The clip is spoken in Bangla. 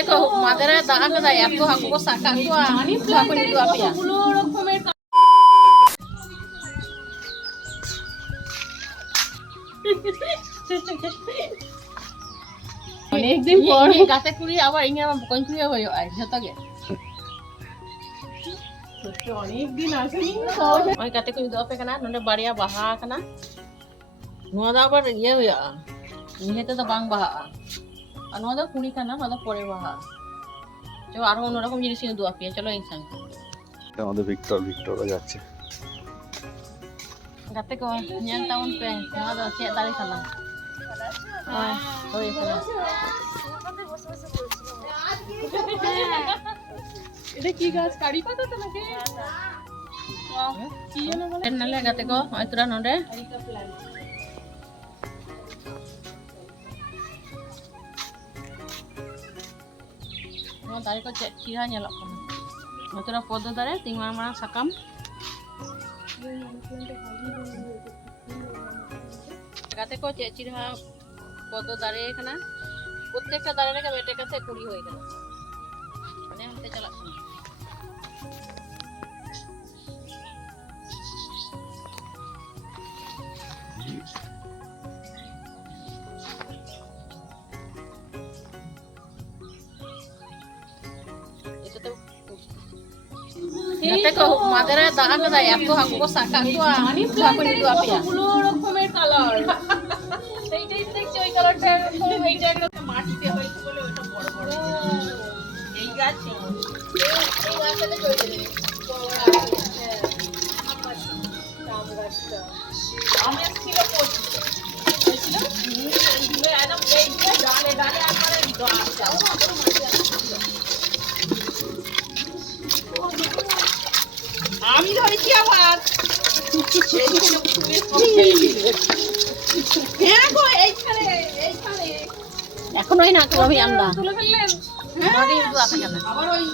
Kata ko madara dah kada ya tu aku saka ko aku ni dua pia. অনেকদিন পর গাতে কুড়ি আবার ইংরে আমার কোন কুড়ি হইও আই যতগে অনেকদিন আসেনি ওই গাতে কুড়ি দপে কানা ননে বাড়িয়া বাহা কানা নোয়া দা আবার ইয়ে হইয়া নিহেতে তো বাং বাহা আর নোয়া দা কুড়ি কানা নোয়া দা পরে বাহা চলো আর অন্যরকম জিনিস নিয়ে দোয়া পিয়া চলো ইনসান আমাদের ভিক্টরও যাচ্ছে গাতে ko nyang tahun pe নোয়া দা চেয়ে দাঁড়িয়ে খেলাম ওই খেলা এটা কি গাছ কারি পাতা তো নাকি কি জানো বলে নালে গাতে ko ওই তোরা নডে নোয়া দাঁড়িয়ে ko চেয়ে চিরা nyelok kana Notora podo dare tinggal marang sakam গাতে ko চেয়ে চিরা podo dare kana প্রত্যেকটা দাঁড়িয়ে রেখে বেটে কাছে কুড়ি হয়ে গেল মানে হাতে চালাচ্ছি Kata ko madara dah kada ya tu aku saka ko aku ni dua pia. গুলো রকমের কালার এইটাই দেখছি ওই কালারটা এইটা একটা মাটিতে হয়েছে বলে ওটা বড় বড় এই গাছ এই গাছটা জড়িয়ে দেবে আম গাছটা আমি ছিল ছিল একদম এই ডালে ডালে একবারে যাও না পুরো মাটি আমি ধরেছি আবার এখন ওই না কবি আমরা তুলে ফেললেন নদী দু আছে কেন আবার ওই